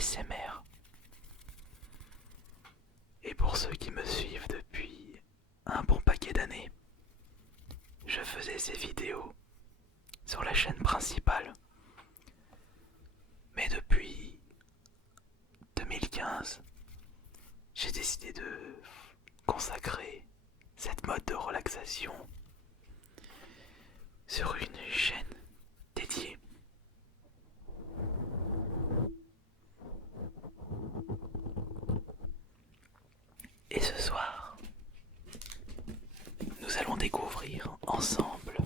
ASMR. Et pour ceux qui me suivent depuis un bon paquet d'années, je faisais ces vidéos sur la chaîne principale. Mais depuis 2015, j'ai décidé de consacrer cette mode de relaxation sur une chaîne dédiée. Et ce soir, nous allons découvrir ensemble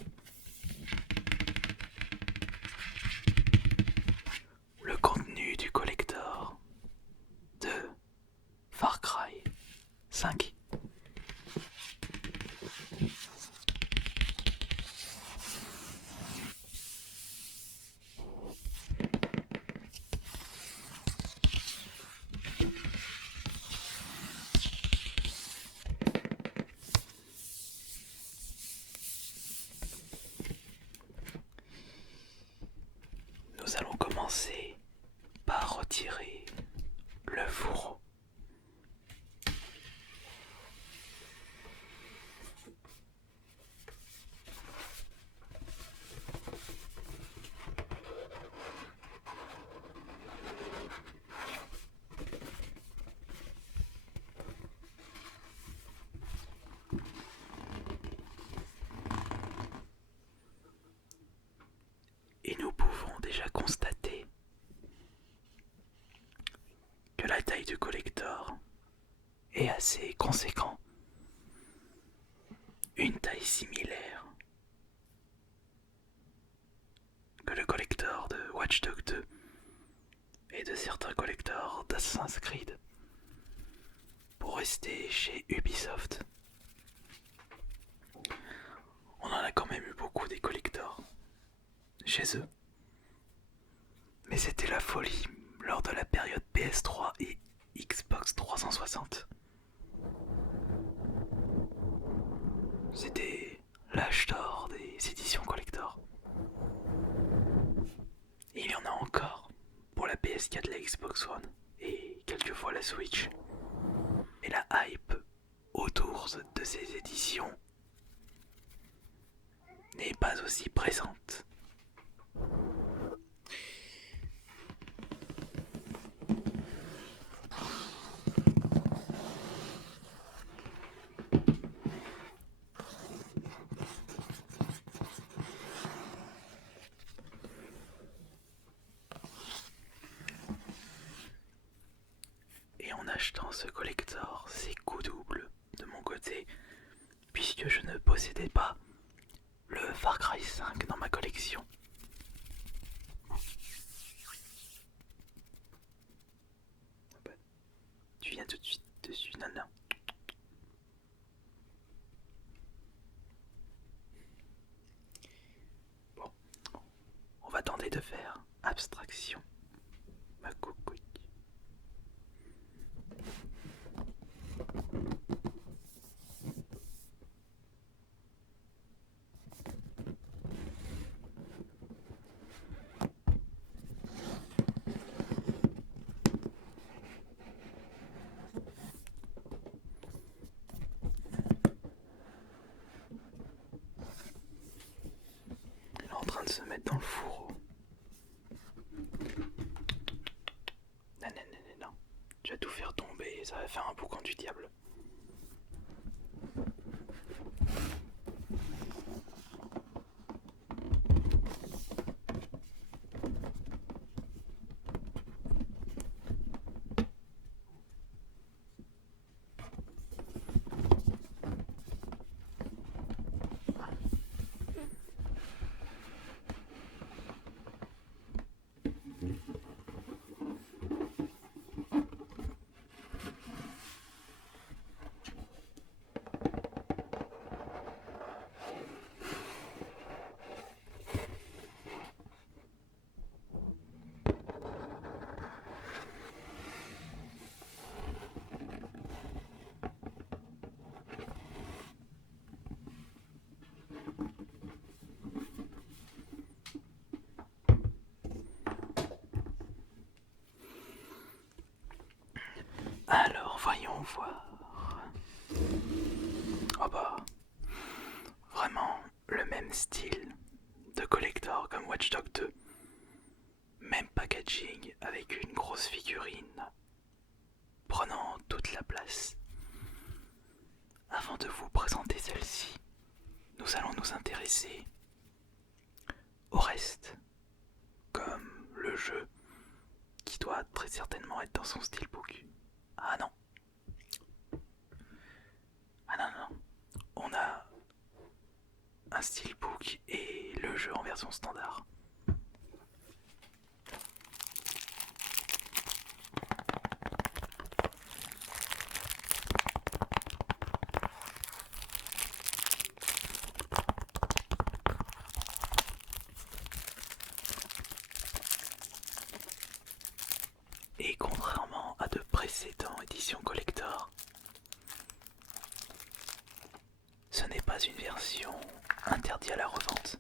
le contenu du collector de Far Cry 5. Nous allons commencer par retirer le fourreau. Et nous pouvons déjà constater que la taille du collector est assez conséquente. Une taille similaire que le collector de Watch Dogs 2 et de certains collectors d'Assassin's Creed. Pour rester chez Ubisoft, on en a quand même eu beaucoup des collectors chez eux. Mais c'était la folie lors de la période PS3 et Xbox 360. C'était l'âge d'or des éditions collector. Et il y en a encore pour la PS4, la Xbox One et quelquefois la Switch. Et la hype autour de ces éditions n'est pas aussi présente. Et en achetant ce collector, c'est coup double de mon côté, puisque je ne possédais pas le Far Cry 5 dans ma collection. Tu viens tout de suite dessus, nana. Bon, on va tenter de faire abstraction, ma coucouille. Elle est en train de se mettre dans le fourreau. Non, non, non, non, non. Tu vas tout faire tomber et ça va faire un boucan du diable. voir. Oh bah, vraiment le même style de collector comme Watch Dogs 2. Même packaging avec une grosse figurine prenant toute la place. Avant de vous présenter celle-ci, nous allons nous intéresser au reste, comme le jeu qui doit très certainement être dans son steelbook. Ah non. Ah non, non. On a un steelbook et le jeu en version standard. Et contrairement à de précédentes éditions collector, ce n'est pas une version interdite à la revente.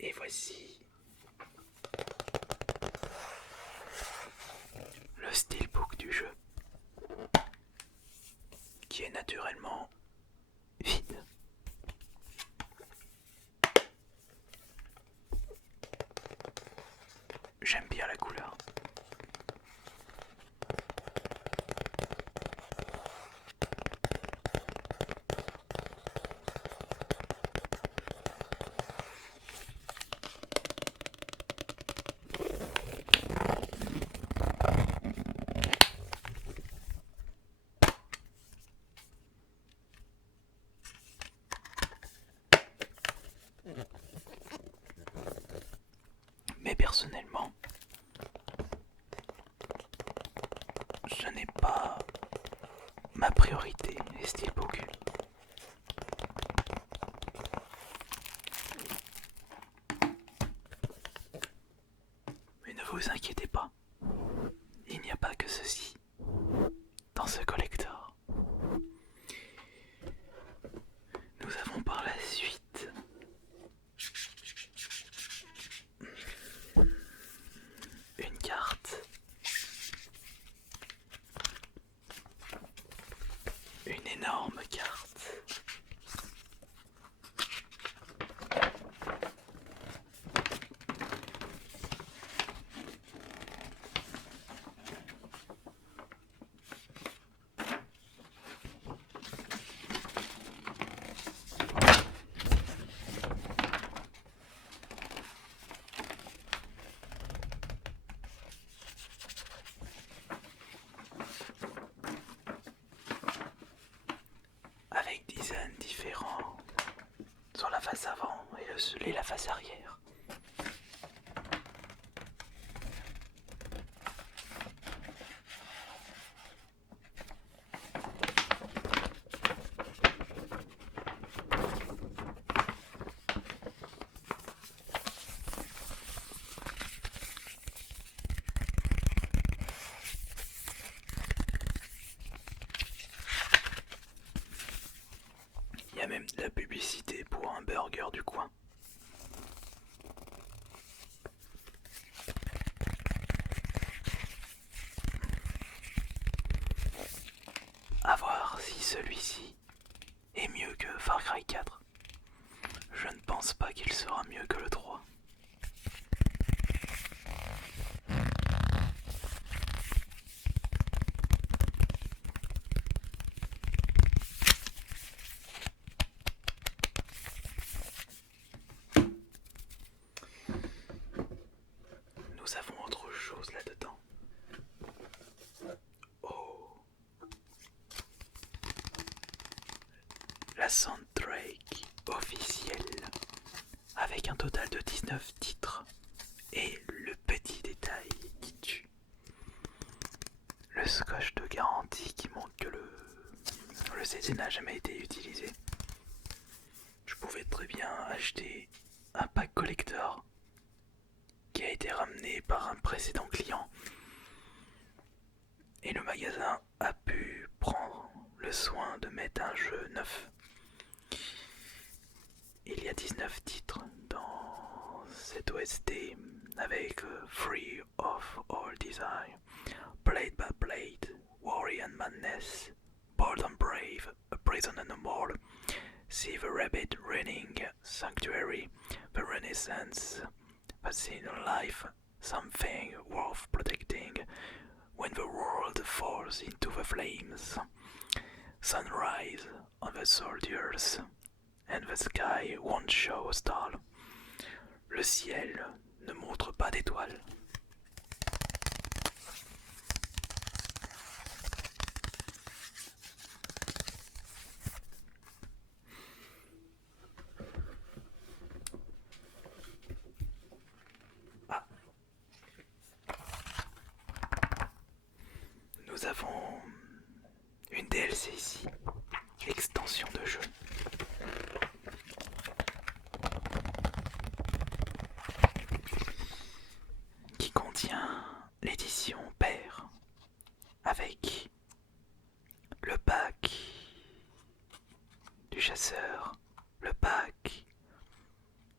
Et voici le steelbook du jeu, qui est naturellement vide. J'aime bien la couleur. Mais personnellement, ce n'est pas ma priorité, les steelbooks. Mais ne vous inquiétez pas, il n'y a pas que ceci dans ce collector. Nous avons par la suite une carte, une énorme carte. Avec designs différents sur la face avant et la face arrière. Il y a même de la publicité pour un burger du coin. À voir si celui-ci est mieux que Far Cry 4. Je ne pense pas qu'il sera mieux que le 3. Nous avons autre chose là-dedans. Oh, la soundtrack officielle avec un total de 19 titres. Et le petit détail qui tue, le scotch de garantie qui montre que le CD n'a jamais été utilisé. Je pouvais très bien acheter un pack collector qui a été ramené par un précédent client Et le magasin a pu prendre le soin de mettre un jeu neuf. Il y a 19 titres dans cette OST avec Free of All Desire, Blade by Blade, Warrior and Madness, Bold and Brave, A Prisoner No More, See the Rabbit Running, Sanctuary, The Renaissance, Fascinating Life, Something Worth Protecting, When the World Falls into the Flames, Sunrise on the Soldiers, and the Sky Won't Show a Star. Le ciel ne montre pas d'étoiles. Ah. Nous avons une DLC ici, extension de jeu. Qui contient l'édition paire avec le pack du chasseur, le pack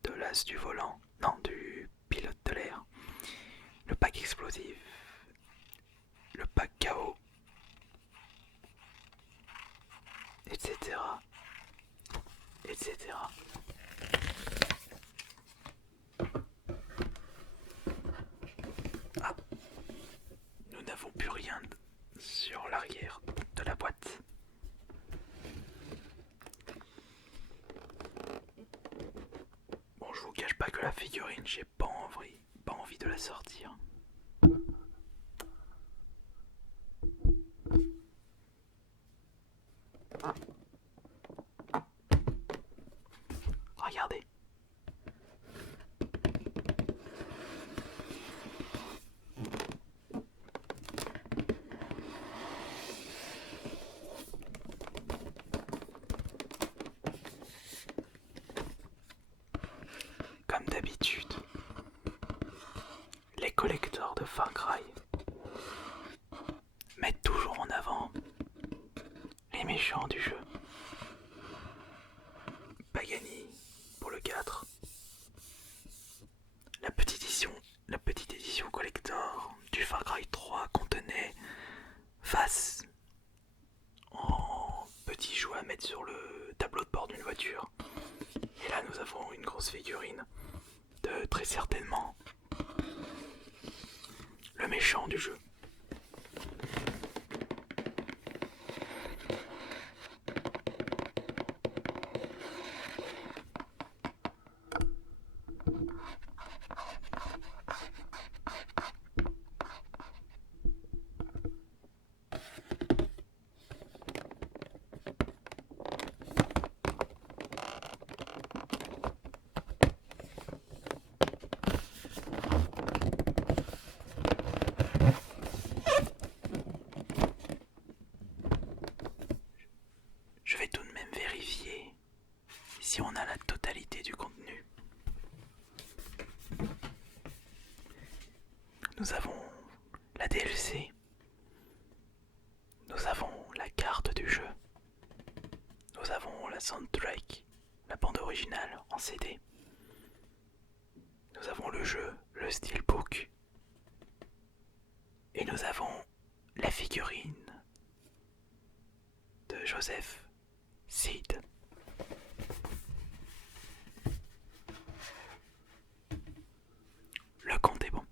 de l'as du volant, non, du pilote de l'air, le pack explosif, le pack KO, etc. etc. Ah, nous n'avons plus rien sur l'arrière de la boîte. Bon, je vous cache pas que la figurine, j'ai pas envie de la sortir. Regardez. Comme d'habitude, les collecteurs de Far Cry mettent toujours en avant les méchants du jeu. Pagani pour le 4. La petite édition collector du Far Cry 3 contenait face en petits jouets à mettre sur le tableau de bord d'une voiture. Et là nous avons une grosse figurine de très certainement le méchant du jeu. Je vais tout de même vérifier si on a la totalité du contenu. Nous avons la DLC, nous avons la carte du jeu, nous avons la soundtrack, la bande originale en CD, nous avons le jeu, le steelbook, et nous avons la figurine de Joseph Seed. Le compte est bon.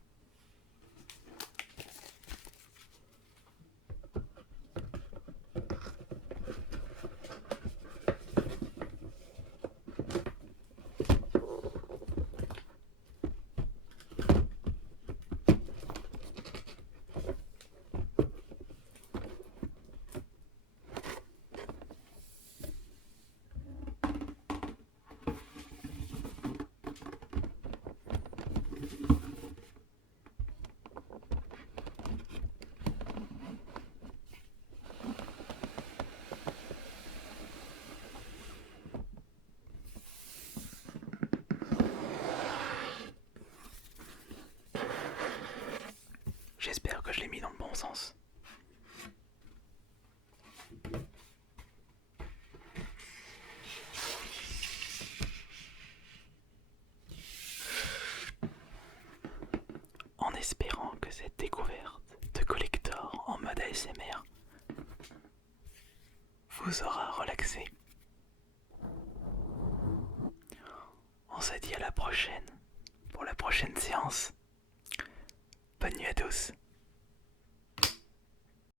J'espère que je l'ai mis dans le bon sens. ASMR vous aura relaxé. On se dit à la prochaine pour la prochaine séance. Bonne nuit à tous.